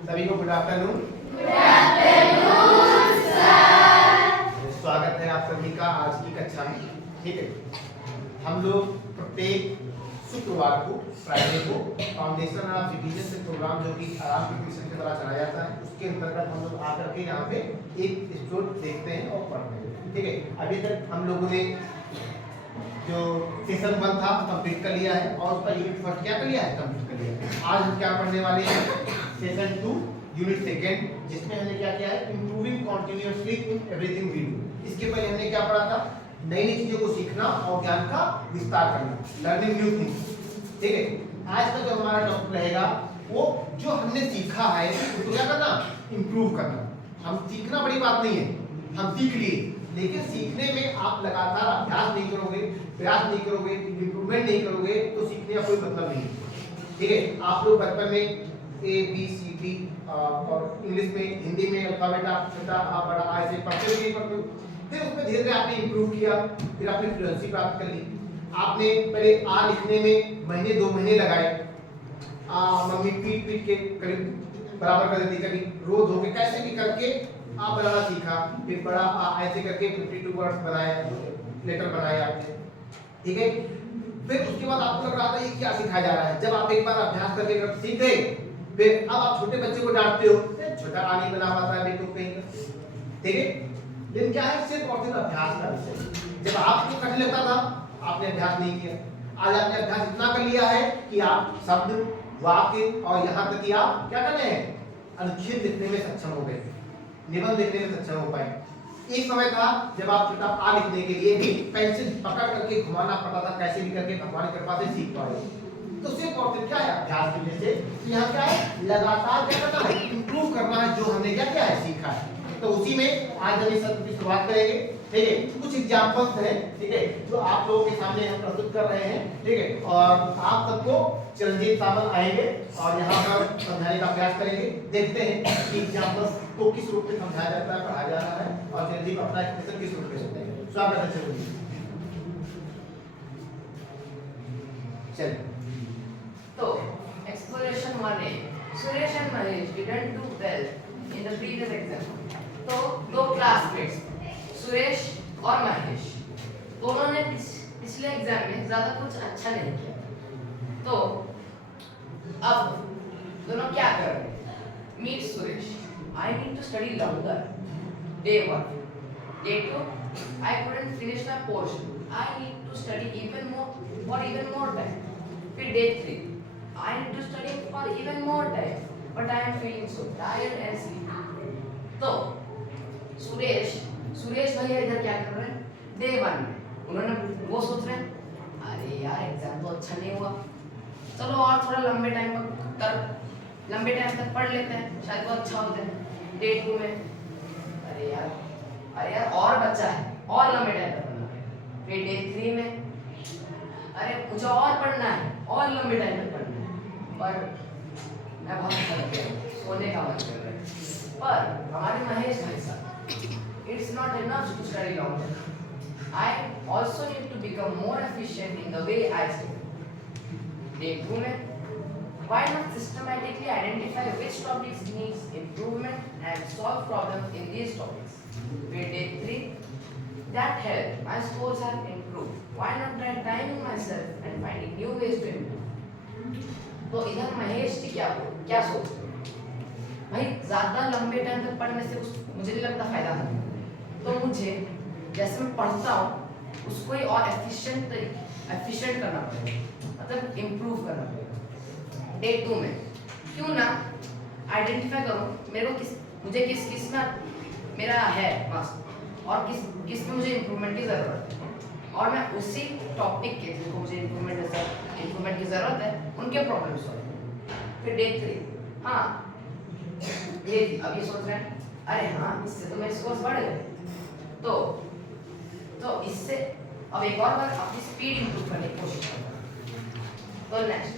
सभी को good afternoon. स्वागत है आप सभी का आज की कक्षा में। ठीक है, हम लोग प्रत्येक शुक्रवार को फ्राइडे को फाउंडेशन ऑफ सिटीजन से प्रोग्राम जो कि आराम प्रतिष्ठान के द्वारा चलाया जाता है, उसके अंतर्गत हम लोग आकर के यहाँ पे एक एपिसोड देखते हैं और पढ़ते हैं। ठीक है, अभी तक हम लोगों ने जो सेशन 1 था कंप्लीट कर लिया है और उसका यूनिट फर्स्ट क्या कर लिया है, कंप्लीट कर लिया है। आज हम क्या पढ़ने वाले हैं, सेशन 2 यूनिट सेकेंड, जिसमें हमने क्या किया है, improving continuously in everything we do. इसके पहले हमने क्या पढ़ा था, नई नई चीजों को सीखना और ज्ञान का विस्तार करना, लर्निंग न्यू थिंग्स। ठीक है, आज का जो हमारा टॉपिक रहेगा वो जो हमने सीखा है उसको क्या करना, इंप्रूव करना। हम सीखना बड़ी बात नहीं है, हम सीख लिए, लेकिन सीखने में आप लगातार अभ्यास नहीं करोगे, प्रयास नहीं करोगे, इंप्रूवमेंट नहीं करोगे तो सीखने का कोई मतलब नहीं है। ठीक है, आप लोग बचपन में ABCD और इंग्लिश में, हिंदी में अल्फाबेट आप छोटा बड़ा ऐसे पढ़ते हुए फिर उसमें धीरे धीरे आपने इंप्रूव किया, फिर आपने फ्लुएंसी प्राप्त कर ली। आपने पहले आ लिखने में महीने 2 महीने लगाए, मम्मी पीट पीट के करीब बराबर कर देती, कभी रो धो के कैसे भी करके आप बनाना सीखा, फिर बड़ा ऐसे करके 52 वर्ड्स बनाए, लेटर बनाए आपने। ठीक है, फिर उसके बाद आपको लग रहा था ये क्या सिखाया जा रहा है। जब आप एक बार अभ्यास करके सीख गए, फिर अब आप छोटे बच्चे को डांटते हो, छोटा आ नहीं बना पाता है बेटू कहीं का। ठीक है, लेकिन क्या है, सिर्फ और सिर्फ अभ्यास का विषय। जब आपको कठिन लगता था आपने अभ्यास नहीं किया, आज आपने अभ्यास इतना कर लिया है कि आप शब्द, वाक्य और यहाँ तक कि आप क्या कर रहे हैं, अनुच्छेद लिखने में सक्षम हो गए, निबंध लिखने में सक्षम हो पाए। एक समय था जब आप छोटा आ लिखने के लिए भी पेंसिल पकड़ करके घुमाना पड़ता था, कैसे भी करके भगवान की कृपा से सीख पाए। तो सिर्फ और सिर्फ क्या है, अभ्यास की वजह से। यहाँ क्या है, लगातार क्या करना है, इंप्रूव करना है जो हमने क्या किया है, सीखा है। तो उसी में आज हम इस सत्र की शुरुआत करेंगे। ठीक है, कुछ एग्जांपल्स हैं, ठीक है, जो आप लोगों के सामने हम प्रस्तुत कर रहे हैं। ठीक है, और आप सबको चिरंजीव सामंत आएंगे और यहाँ पर समझाने का प्रयास करेंगे। देखते हैं कि एग्जांपल्स को किस रूप में समझाया जाता है, पढ़ाया जा रहा है और चिरंजीव अपना एक्सप्रेशन किस रूप में देते हैं। स्वागत है चिरंजीव। चलिए, तो exploration 1A, Suresh and Mahesh didn't do well in the previous exam. तो दो क्लासमेट्स सुरेश और महेश दोनों ने पिछले एग्जाम में ज्यादा कुछ अच्छा नहीं किया। तो अब दोनों क्या कर रहे हैं, meet Suresh, I need to study longer, day 1, day 2, I couldn't finish my portion, I need to study even more for even more time. फिर day 3, I need to study for even more time, but I am feeling so tired and sleepy. तो सुरेश भैया इधर क्या कर रहे हैं, day 1 में उन्होंने वो सोच रहे हैं, अरे यार एग्जाम तो अच्छा नहीं हुआ, चलो और थोड़ा लंबे टाइम तक पढ़ लेते हैं, शायद वो अच्छा हो जाए। डे 2 में अरे यार और बच्चा है, और लंबे टाइम तक पढ़ना है। फिर डे 3 में अरे मुझे और पढ़ना है, और लंबे टाइम तक पढ़ना है, पर मैं बहुत थक गया हूँ, सोने का मन कर रहा है। पर हमारे महेश भाई साहब, it's not enough to study longer, I also need to become more efficient in the way I study. Day 2 में why not systematically identify which topics needs improvement and solve problems in these topics. With day 3, that helped, my scores have improved. Why not try timing myself and finding new ways to improve. तो इधर महेश जी क्या सोच रहे हैं, भाई ज्यादा लंबे time तक पढ़ने से मुझे नहीं लगता फायदा होगा, तो मुझे जैसे मैं पढ़ता हूँ उसको ही और एफिशिएंट करना पड़ेगा, मतलब इम्प्रूव करना पड़ेगा। डे 2 में क्यों ना आइडेंटिफाई करूँ मुझे किस में मेरा है मस्त और किस में मुझे इम्प्रूवमेंट की ज़रूरत है, और मैं उसी टॉपिक के जिनको मुझे इम्प्रूवमेंट की ज़रूरत है उनके प्रॉब्लम सॉल्व। फिर डे 3, हाँ ये अब ये सोच रहे हैं, अरे हाँ इससे तो मेरे स्कोर्स बढ़ गए, तो इससे अब एक और बार अपनी स्पीड इम्प्रूव करने की कोशिश करना। तो नेक्स्ट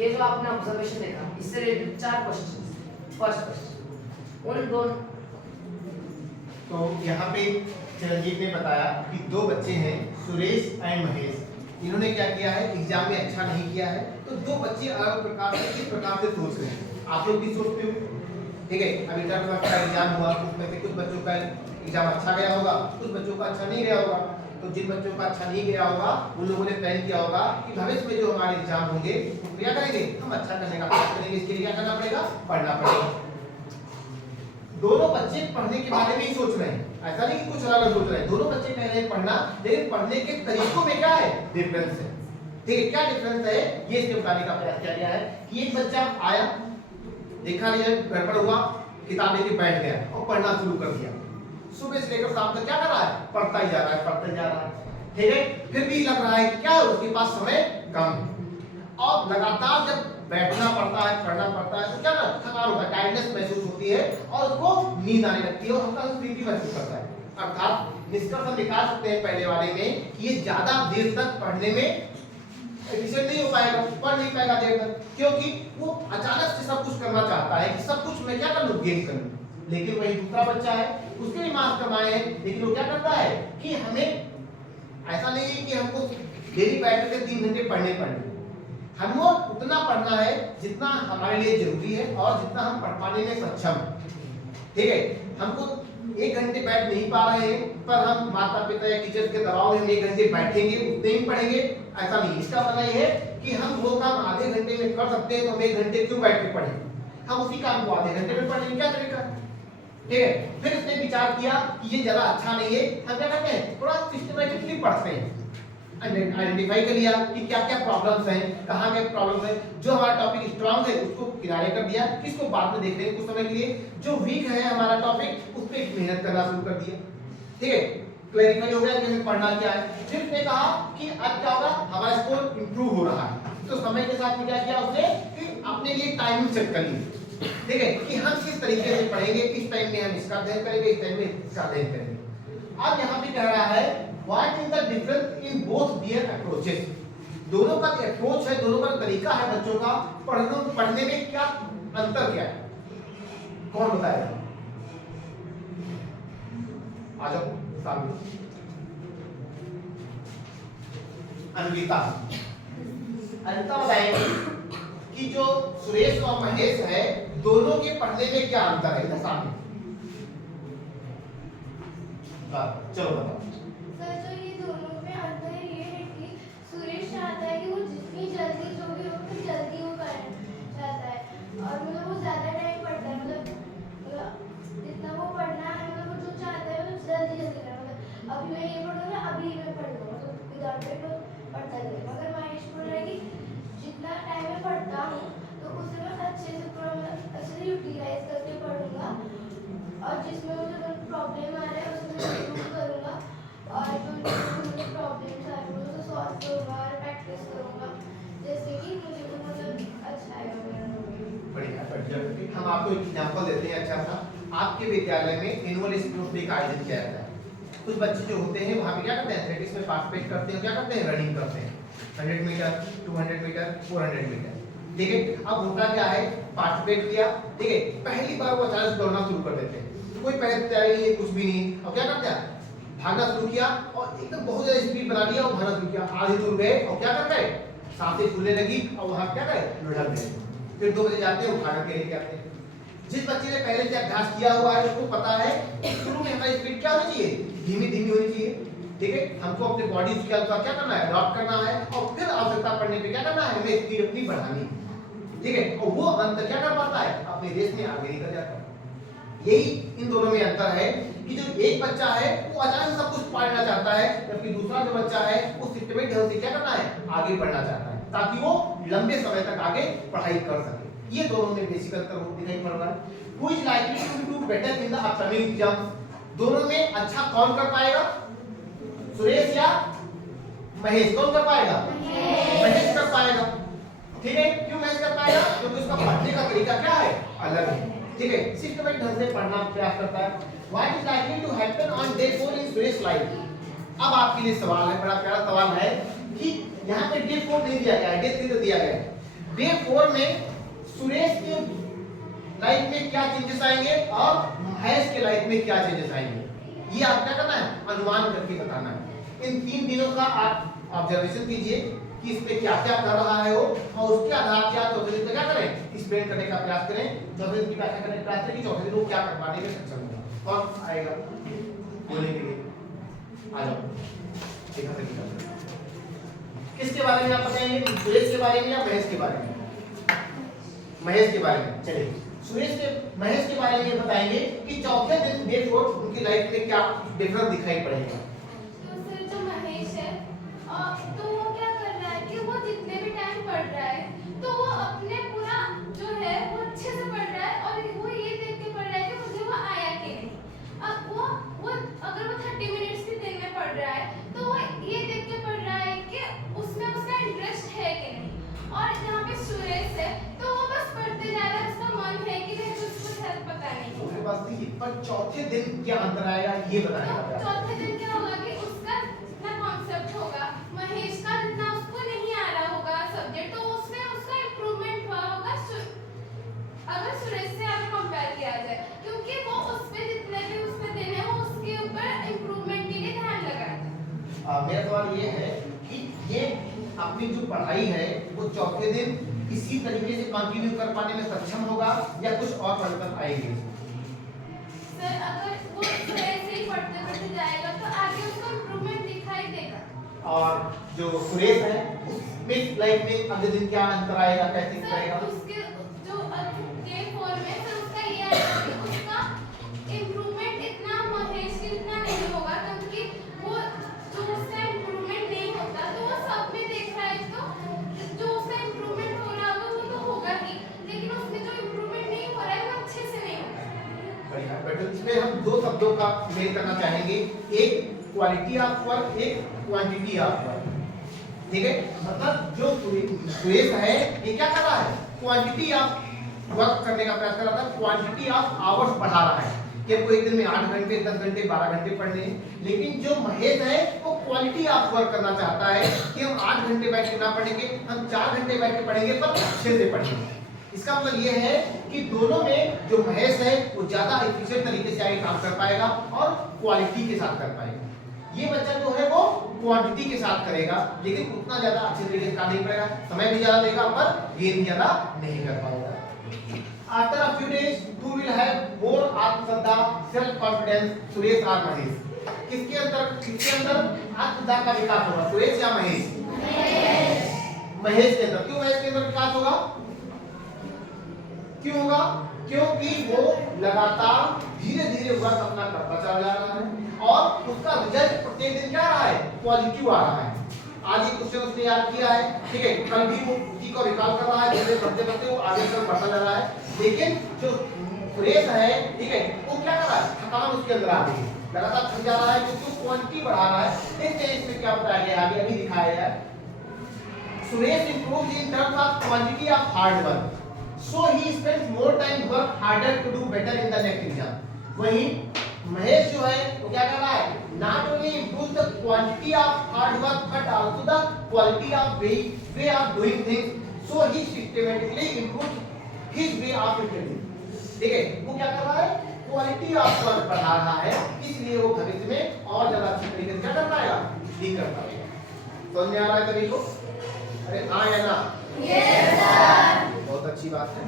ये जो आपने ऑब्जर्वेशन देखा, इससे रिलेटेड 4 क्वेश्चन। फर्स्ट क्वेश्चन उन दोनों, तो यहाँ पे चिरंजीव ने बताया कि 2 बच्चे हैं, सुरेश एंड महेश। इन्होंने क्या किया है, एग्जाम में अच्छा नहीं किया है, तो 2 बच्चे अलग प्रकार से किस प्रकार से सोच रहे हैं। आप लोग भी सोचते हो, ठीक है। अभी टर्म का एग्जाम हुआ, उसमें से कुछ बच्चों का एग्जाम अच्छा गया होगा, कुछ बच्चों का अच्छा नहीं गया होगा। तो जिन बच्चों का अच्छा नहीं गया होगा उन लोगों ने प्लान किया होगा कि भविष्य में जो हमारे एग्जाम होंगे उसको क्या करेंगे, हम अच्छा करने का प्रयास करेंगे। इसके लिए क्या करना पड़ेगा, पढ़ना पड़ेगा। दोनों बच्चे पढ़ने के बारे में ही सोच रहे हैं, ऐसा नहीं कि कुछ अलग सोच रहे हैं। दोनों बच्चे कह रहे हैं पढ़ना, लेकिन पढ़ने के तरीकों में क्या है, डिफरेंस है। ठीक है, क्या डिफरेंस है ये इसके बताने का प्रयास किया गया है कि एक बच्चा आया, देखा नहीं गड़बड़ हुआ, किताब लेके बैठ गया और पढ़ना शुरू कर दिया। सुबह से लेकर शाम तक क्या कर रहा है, पढ़ता ही जा रहा है, पढ़ता ही जा रहा है। ठीक है, फिर भी लग रहा है कि क्या उसके पास समय कम है, और लगातार जब बैठना पड़ता है, पढ़ना पड़ता है, तो क्या ना थकान होता है, टायर्डनेस महसूस होती है और उसको नींद आने लगती है और हल्का सा स्लीपी महसूस करता है। अर्थात निष्कर्ष हम निकाल सकते हैं पहले वाले में कि ये ज्यादा देर तक पढ़ने में एफिशिएंट नहीं हो पाएगा, पढ़ नहीं पाएगा देर तक, क्योंकि वो अचानक से सब कुछ करना चाहता है कि सब कुछ मैं क्या कर लूं, गेन कर लूं। लेकिन वही दूसरा बच्चा है, उसके भी मार्क्स कमाए हैं, लेकिन वो क्या करता है कि हमें ऐसा नहीं है कि हमको डेली बैठ के 3 घंटे पढ़ने पड़ेंगे, हमको उतना पढ़ना है जितना हमारे लिए जरूरी है और जितना हम पढ़ पाने में सक्षम हैं। ठीक है, हमको 1 घंटे बैठ नहीं पा रहे हैं, पर हम माता पिता या टीचर्स के दबाव में हम 1 घंटे बैठेंगे, उतने ही पढ़ेंगे, ऐसा नहीं। इसका मतलब ये है कि हम वो काम आधे घंटे में कर सकते हैं, तो हम 1 घंटे क्यों बैठ के पढ़ें, हम उसी काम को आधे घंटे में पढ़ लेंगे, क्या तरीका। ठीक है, फिर उसने विचार किया कि ये ज्यादा अच्छा नहीं है, हम क्या करते हैं, थोड़ा सिस्टमैटिकली पढ़ते हैं। आइडेंटिफाई कर लिया कि क्या क्या प्रॉब्लम्स हैं, कहाँ के प्रॉब्लम्स हैं, जो हमारा टॉपिक स्ट्रांग है उसको किनारे कर दिया, किसको बाद में देख लेंगे कुछ समय के लिए, जो वीक है हमारा टॉपिक उस पे मेहनत करना शुरू कर दिया। ठीक है, क्लैरिफाई हो गया कि हमें पढ़ना क्या है। फिर उसने कहा कि अब क्या होगा, हमारा स्कोर इंप्रूव हो रहा है, तो समय के साथ में क्या किया उसने कि अपने लिए टाइमिंग सेट कर ली। ठीक है, कि हम किस तरीके से पढ़ेंगे, किस टाइम में हम इसका अध्ययन करेंगे, इस टाइम में इसका अध्ययन करेंगे। अब यहाँ पे कह रहा है what is the difference in both their approaches, दोनों का अप्रोच है, दोनों का तरीका है बच्चों का पढ़ने में क्या अंतर क्या है, कौन बताएगा, आ जाओ सामने। अनिता बताएंगे कि जो सुरेश और महेश है दोनों के पढ़ने में क्या अंतर है, इधर सामने। चलो बताओ। सर, तो ये दोनों में अंतर ये है कि सुरेश चाहता है कि वो जितनी जल्दी जो भी हो उतनी जल्दी वो करना चाहता है, और मतलब वो ज़्यादा टाइम पढ़ता है, मतलब जितना वो पढ़ना है, मतलब वो जो चाहता है वो जल्दी जल्दी करना, मतलब अभी मैं ये पढ़ूँगा, अभी मैं पढ़ लूँगा, मतलब विदाउट वेट वो पढ़ता जाएगा। मगर महेश बोल रहा है कि जितना टाइम मैं पढ़ता हूँ तो उसे मैं अच्छे से थोड़ा अच्छे से यूटिलाइज करके पढ़ूँगा, और जिसमें मुझे प्रॉब्लम आ रहा है उसमें मैं इम्प्रूव करूँगा, और जो मुझे प्रॉब्लम्स आ रही है उसे सॉल्व करूँगा और प्रैक्टिस करूँगा, जैसे कि मुझे वो मतलब अच्छा आएगा मेरा नंबर। बढ़िया बढ़िया। हम आपको एक एग्जांपल देते हैं अच्छा सा। आपके विद्यालय में एनुअल स्पोर्ट्स डे का आयोजन किया जाता है। कुछ बच्चे जो होते हैं वहाँ पे क्या करते हैं, एथलेटिक्स में पार्टिसिपेट करते हैं, क्या करते हैं, रनिंग करते हैं, 100 मीटर, 200 मीटर, 400 मीटर। ठीक है, अब होता क्या है, पार्टिसिपेट किया, ठीक है, पहली बार वो अचानक दौड़ना शुरू कर देते हैं, कोई पहले तैयारी नहीं है, कुछ भी नहीं, और क्या करते हैं, भागना शुरू किया और एकदम बहुत ज्यादा स्पीड बना लिया और भागना शुरू किया, आधे दूर गए और क्या कर गए, सांसें फूलने लगी और वहाँ क्या गए, लुढ़क गए। फिर 2 बजे जाते हैं, उठा करके लेके आते हैं। जिस बच्चे ने पहले से अभ्यास किया हुआ है उसको पता है शुरू में हमारी स्पीड क्या होनी चाहिए, धीमी धीमी होनी चाहिए। ठीक है, हमको अपने बॉडी के अनुसार क्या करना है, अडॉप्ट करना है, और फिर आवश्यकता पड़ने पे क्या करना है, हमें स्पीड अपनी बढ़ानी है। ठीक है, और वो अंतर क्या कर पाता है, अपने देश में आगे निकल जाता है। यही इन दोनों में अंतर है कि जो एक बच्चा है वो अचानक सब कुछ पाना चाहता है, जबकि दूसरा जो बच्चा है वो सिस्टमेटिक ढंग से क्या करना है, आगे बढ़ना चाहता है, ताकि वो लंबे समय तक आगे पढ़ाई कर सके। ये दोनों में बेसिक अंतर दिखाई पड़ रहा है। Who is likely to do better in the upcoming exams? दोनों में अच्छा कौन कर पाएगा, सुरेश या महेश, कौन कर पाएगा, महेश कर पाएगा। ठीक है, क्यों महेश कर पाएगा, क्योंकि उसका पढ़ने का तरीका क्या है, अलग है। ठीक है, सिस्टमैटिक ढंग से पढ़ना प्रयास करता है। What is likely to happen on day 4 in Suresh life? अब आपके लिए सवाल है, बड़ा प्यारा सवाल है कि यहाँ पे डे 4 नहीं दिया गया है, डे 3 तो दिया गया है। डे 4 में सुरेश के लाइफ में क्या चेंजेस आएंगे और महेश के लाइफ में क्या चेंजेस आएंगे, ये आप क्या करना है, अनुमान करके बताना है। इन 3 दिनों का आप ऑब्जर्वेशन कीजिए कि इस पे क्या क्या कर रहा है वो, और उसके आधार पर आप चौथे दिन तक क्या करें, एक्सप्लेन करने का प्रयास करें। चौथे दिन की व्याख्या करने का प्रयास करें कि चौथे दिन वो क्या कर पाने में सक्षम होगा। कौन आएगा बोलने के लिए? आ जाओ। देखा तरीका किसके बारे में आप बताएंगे, सुरेश के बारे में या महेश के बारे में? महेश के बारे में। चलिए महेश के बारे में बताएंगे कि चौथे दिन डे 4 उनकी लाइफ में क्या डिफरेंस दिखाई पड़ेगा। तो सर जो महेश है तो वो क्या कर रहा है कि वो जितने भी टाइम पढ़ रहा है तो वो अपने पूरा जो है वो अच्छे से पढ़ रहा है और वो ये देख के पढ़ रहा है कि मुझे वो आया कि नहीं। अब वो अगर वो 30 मिनट्स भी दिन में पढ़ रहा है तो वो ये देख के पढ़ रहा है कि उसमें उसका इंटरेस्ट है कि नहीं। और यहाँ पे सुरेश है तो वो बस पढ़ते जा रहा है, उसका मन है कि नहीं, तो उसको शायद पता नहीं। उसके पास नहीं, पर चौथे दिन क्या अंतर आएगा ये बताने का प्रयास। चौथे दिन क्या होगा कि उसका जितना कॉन्सेप्ट होगा महेश का जितना उसको नहीं आ रहा होगा सब्जेक्ट, तो उसमें उसका इम्प्रूवमेंट हुआ होगा अगर सुरेश से अगर कंपेयर किया जाए, क्योंकि वो उस पे जितने भी उसमें दिन है वो उसके ऊपर इम्प्रूवमेंट के लिए ध्यान लगाता है। मेरा सवाल ये है कि ये अपनी जो पढ़ाई है वो चौथे दिन इसी तरीके से कंटिन्यू कर पाने में सक्षम होगा या कुछ और परिवर्तन आएंगे? सर अगर वो सुरेश से ही पढ़ते पढ़ते जाएगा तो आगे उसको इम्प्रूवमेंट दिखाई देगा। और जो सुरेश है उसमें लाइफ में अगले दिन क्या अंतर आएगा, कैसे दिखाएगा? सर उसके जो डे 4 में सर उसका ये आएगा कि उसका इम्प्रूवमेंट इतना महेश के इतना नहीं होगा, क्योंकि वो जो उसका इम्प्रूवमेंट नहीं होता तो वो सब में देख रहा है, तो जो उसका इम्प्रूवमेंट हो रहा होगा वो तो होगा ही, लेकिन उसमें जो इम्प्रूवमेंट नहीं हो रहा है वो अच्छे से नहीं होगा। बढ़िया। इसमें हम दो शब्दों का मेल करना चाहेंगे, एक क्वालिटी ऑफ वर्क, एक क्वांटिटी ऑफ वर्क। ठीक है, मतलब जो सुरेश है ये क्या कर रहा है, क्वांटिटी ऑफ वर्क करने का प्रयास कर रहा था, क्वांटिटी ऑफ आवर्स बढ़ा रहा है कि हमको एक दिन में 8 घंटे 10 घंटे 12 घंटे पढ़ने हैं। लेकिन जो महेश है वो क्वालिटी ऑफ वर्क करना चाहता है कि हम 8 घंटे बैठ के ना पढ़ेंगे, हम 4 घंटे बैठ के पढ़ेंगे पर अच्छे से पढ़ेंगे। इसका मतलब ये है कि दोनों में जो महेश है वो ज्यादा एफिशिएंट तरीके से आगे काम कर पाएगा और क्वालिटी के साथ कर पाएगा। ये बच्चा जो है वो क्वांटिटी के साथ करेगा, लेकिन उतना ज्यादा अच्छे तरीके से काम नहीं करेगा, समय भी ज्यादा देगा पर गेन ज्यादा नहीं कर पाएगा। After a few days, who will have more आत्मश्रद्धा, self confidence, Suresh और महेश? किसके अंदर आत्मश्रद्धा का विकास होगा, सुरेश या महेश? महेश के अंदर। क्यों महेश के अंदर विकास होगा? क्यों होगा? क्योंकि वो लगातार धीरे धीरे वर्क अपना करता चला जा रहा है और उसका रिजल्ट प्रत्येक दिन क्या रहा है, पॉजिटिव आ रहा है। आज एक क्वेश्चन उसने याद किया है, ठीक है, कल भी वो उसी को रिकॉल कर रहा है, जैसे बढ़ते बढ़ते वो आगे तक बढ़ता जा रहा है। लेकिन जो सुरेश है, ठीक है, वो क्या कर रहा है, थकान उसके अंदर आ गई है, लगातार थक जा रहा है क्योंकि वो क्वांटिटी बढ़ा रहा है। देखते हैं इसमें क्या बताया गया आगे, अभी दिखाया गया है। Suresh improves in terms of quantity of hard work, so he spends more time work harder to do better in the next exam. वहीं महेश जो है वो क्या कर रहा है, not only improve the quantity of hard work but also the quality of way of doing things, so he systematically improves his way of studying. ठीक है, वो क्या कर रहा है, क्वालिटी ऑफ वर्क बढ़ा रहा है, इसलिए वो भविष्य में और ज्यादा अच्छे तरीके से क्या कर पाएगा, ठीक कर पाएगा। समझ में आ रहा है सभी को? अरे हाँ या ना? Yes sir. बहुत अच्छी बात है।